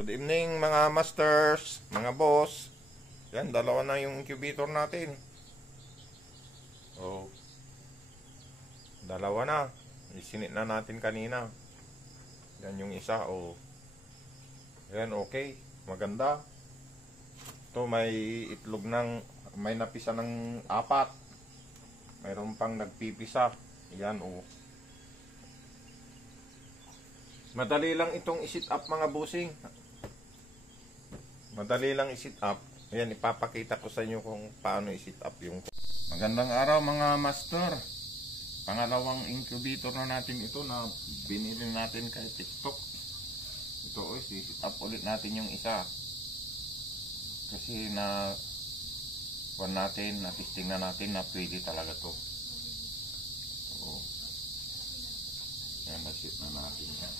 Good evening mga masters, mga boss. Yan, dalawa na yung incubator natin. Oh, dalawa na. Isinit na natin kanina. Yan yung isa. Oh, yan, okay. Maganda. Ito may itlog ng, may napisa ng 4. Mayroon pang nagpipisa. Yan, oh. Madali lang itong i-sit up mga busing. Madali lang i-sit up. Ayan, ipapakita ko sa inyo kung paano i-sit up yung... Magandang araw mga master. Pangalawang incubator na natin ito na binili natin kay TikTok. Ito, i-sit up ulit natin yung isa. Kasi na... kuwan natin, na-testing na natin na pwede talaga to. So, ayan, na-sit na natin yan.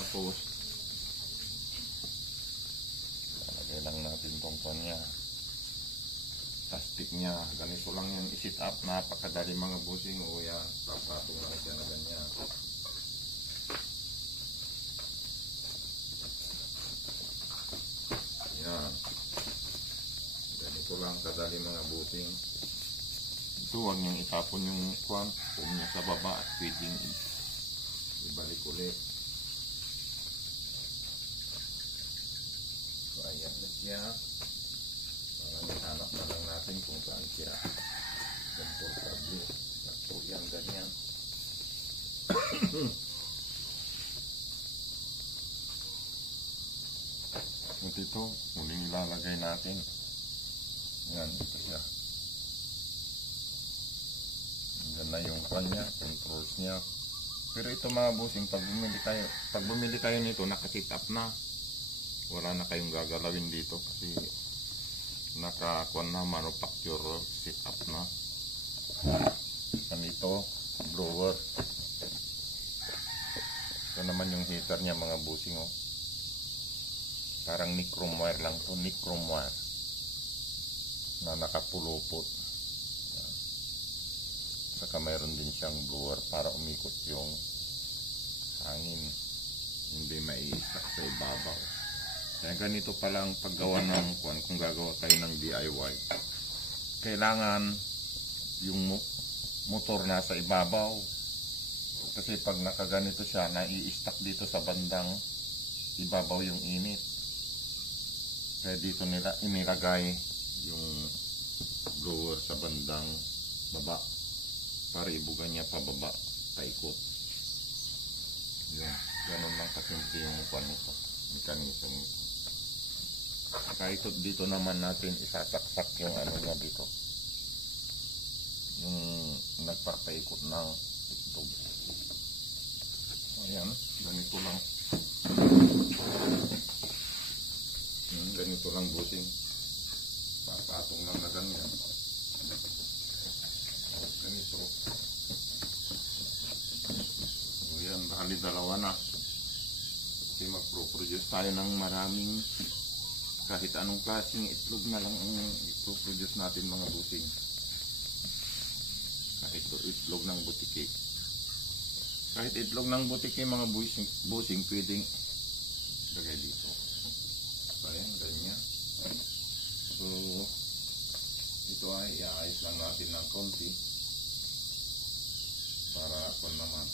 Tapos, lalagay lang natin tong kanya. Plastic niya. Ganito lang yung i-sit up. Napakadali mga busing. O yan. Papatong lang siya na ganyan. Yan. Ganito lang kadali mga busing. Ito, huwag niyong itapon yung kwan. Kung niya sa baba at pwedeng ibalik ulit. So, ayan na siya. Hanap na lang natin kung saan siya komportable. Ito yan, ganyan. Ito, huling ilalagay natin. Yan, ito siya. Yan na yung kanya, controls niya. Pero ito mga bossing, pag bumili kayo nito, nakasit up na. Wala na kayong gagalawin dito kasi nakakuan na, manufacturer sit up na. Ganito, blower. Ito naman yung heater niya mga busing, oh. Parang nichrome wire lang to, nichrome wire na nakapulupot. Yan. Saka mayroon din siyang blower para umikot yung hangin, hindi mai-stuck sa ibabaw. Kaya ganito pala ang paggawa ng kung gagawa kayo ng DIY. Kailangan yung motor nasa ibabaw. Kasi pag nakaganito siya, nai-stack dito sa bandang ibabaw yung init. Kaya dito nila inilagay yung blower sa bandang baba para ibuga niya pababa, paikot. Yan. Ganun lang kasimple yung kwan nito, mekanismo nito. Kahit dito naman natin isasaksak yung ano niya dito, yung nagpapaikot ng itlog. Ayan, ganito lang. Ganito lang busing. Papatong lang na ganyan. Ganito. O yan, bali dalawa na. Kasi magproproduce tayo ng maraming kahit anong klaseng itlog na lang ang ipoproduce natin mga busing. Kahit itlog ng butiki. Kahit itlog ng butiki mga busing pwedeng lagay dito. So ayan, ganyan. So ito ay iayos lang natin ng konti para kung naman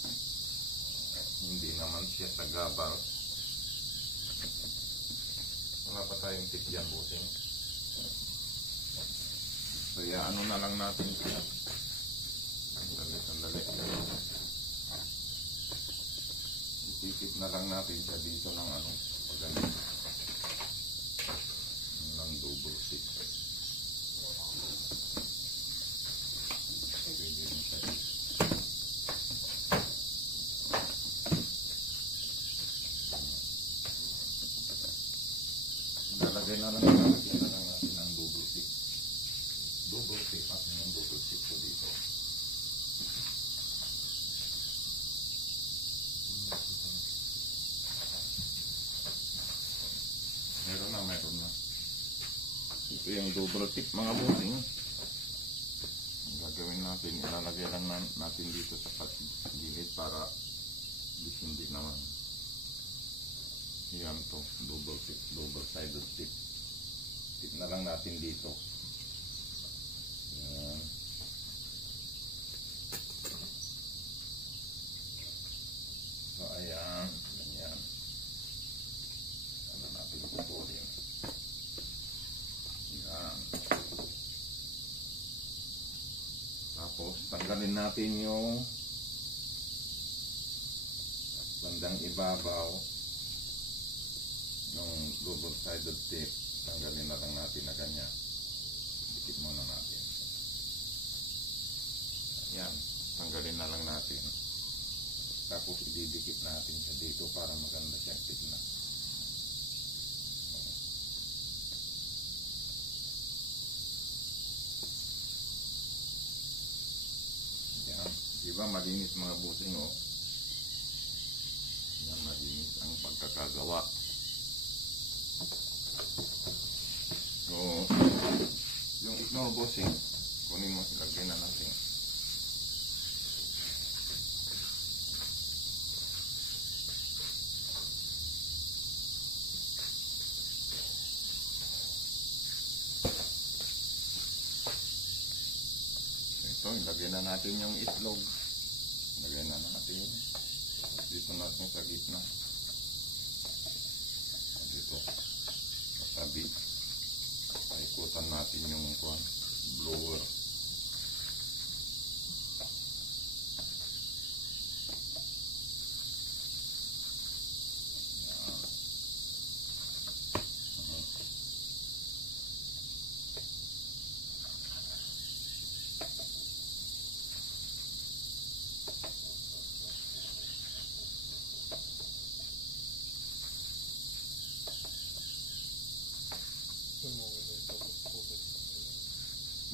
hindi naman siya sagabal. Wala pa tayong tip dyan busing. So ano na lang natin siya. Sandali. Ititip na lang natin siya dito ng ano, ganito. Ng double tip. Pwede rin siya dito. Lalagay na lang natin ng double tip. Double tip at yung double tip ko dito. Meron na. Ito yung double tip mga busing. Ang gagawin natin, ilalagay lang natin dito sa gilid para hindi naman. Yan to, double sided tip. Tip na lang natin dito. Yan. So ayan, ganyan. Ano natin pupulin. Yan. Tapos tanggalin natin yung bandang ibabaw ng double sided tip. Tanggalin na lang natin na ganyan. Dikit muna natin. Yan, tanggalin na lang natin. Tapos ididikit natin siya dito para maganda siyang tignan. Yan, diba malinis mga busing oh. Yan, malinis ang pagkakagawa. So, yung ignore busing, kunin mo, ilagay na natin. So, ilagay na natin yung itlog. Ilagay na natin. Dito natin sa gitna. Dito. Sa tabi. Paikutan natin yung blower.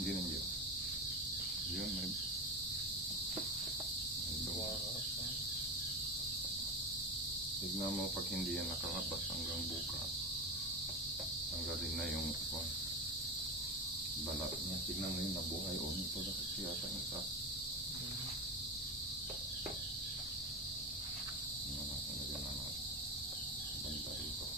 Hindi na yun. Yun, may tignan mo pag hindi yan nakalabas hanggang bukas. Tanggalin na yung balat niya. Tignan mo yung nabuhay. O, ito dapat siya sa isa. Tanggalin na natin. Banda rito.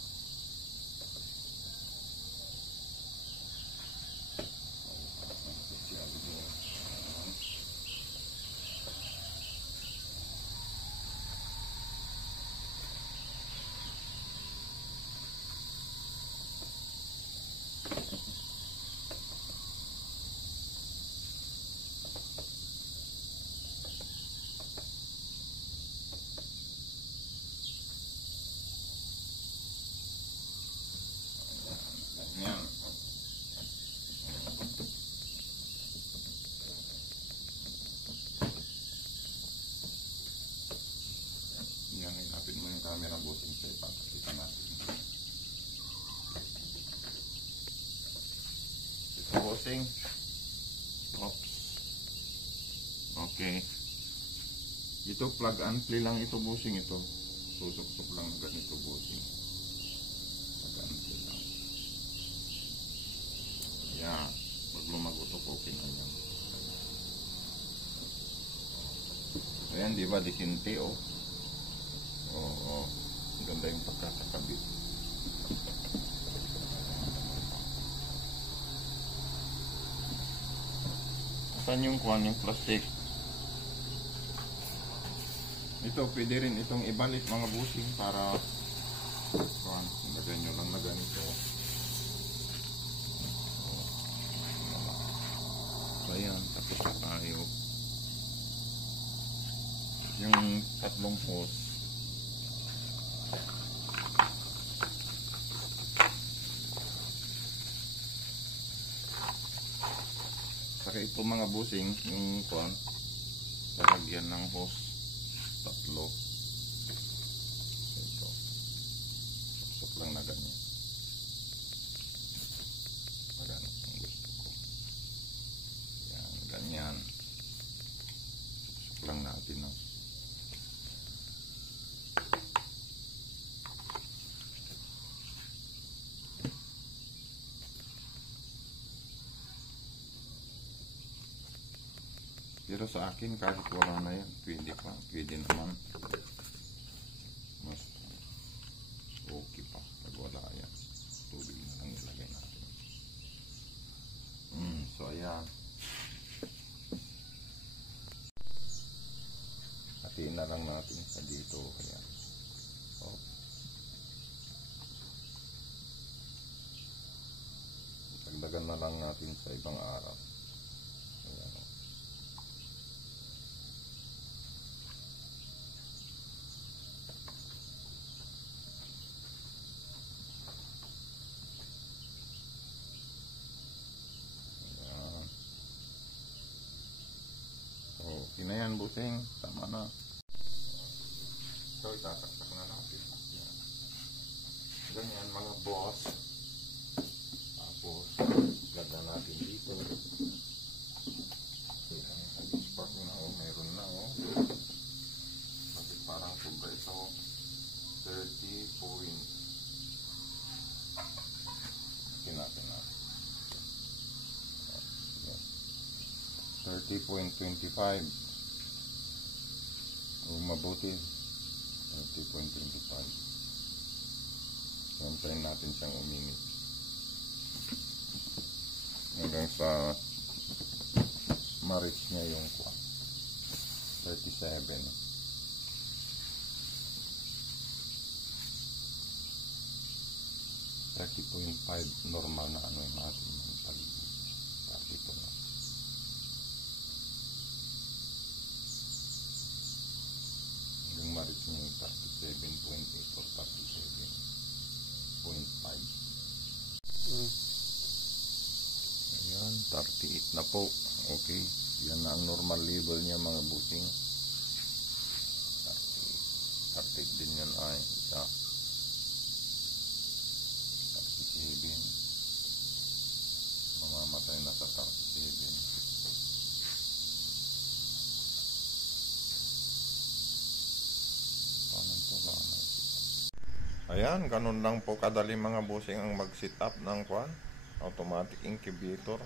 Ilapit mo yung camera busing sa ipapakita natin. Ito busing. Oops. Okay. Ito plug and play lang ito busing ito. Susok-sok lang ganito busing. Plug and play lang. Yan. Pag lumagutok okay na yan. Ayan diba disinte oh. Oo, ganda yung pagkakakabit. Saan yung plastic? Ito, pwede rin itong ibalik mga busing para lagyan nyo lang na ganito. So, ayan, tapos na tayo. Yung tatlong hose. Saka ito mga busing, yung lalagyan ng hose, tatlo. Ito. Suksok lang na ganyan. Magano ang gusto ko. Yan, ganyan. Suksok lang natin. No? Pero sa akin kahit wala na yan, pwede pa, pwede naman. Mas okay. Lagyan na lang natin sa ibang araw. Ayan. Ayan. So, kinayan busing. Tama na. So, itataktak na natin. Ayan. Ganyan mga boss. Tapos, lagyan natin dito. Spark na mayroon na kasi parang sobra ito 30 point natin na 30.25 mabuti 30.25. Hintayin natin siyang uminit hanggang sa ma-reach niya yung 37. 30.5 normal na ano yung natin yung paligid. Dito na. Hanggang ma-reach niya yung 37.8 or 37.5. Ayan, 38 na po. Okay. Yan na ang normal level niya mga busing. 38 din yan ay isa. 37. Mamamatay na sa 37. Ayan, ganun lang po kadali mga busing ang mag-set up ng automatic incubator.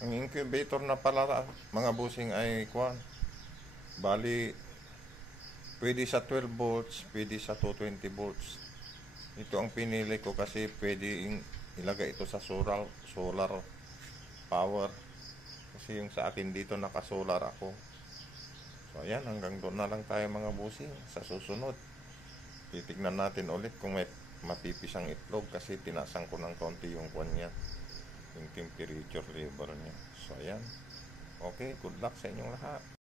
Ang incubator na pala mga busing ay bali pwede sa 12 volts, pwede sa 220 volts. Ito ang pinili ko kasi pwede ilagay ito sa solar power. Kasi yung sa akin dito naka-solar ako. So ayan, hanggang doon na lang tayo mga busing. Sa susunod, titignan natin ulit kung may mapipisang itlog kasi tinasang ko ng konti yung niya, yung temperature level niya. So ayan, okay, good luck sa inyong lahat.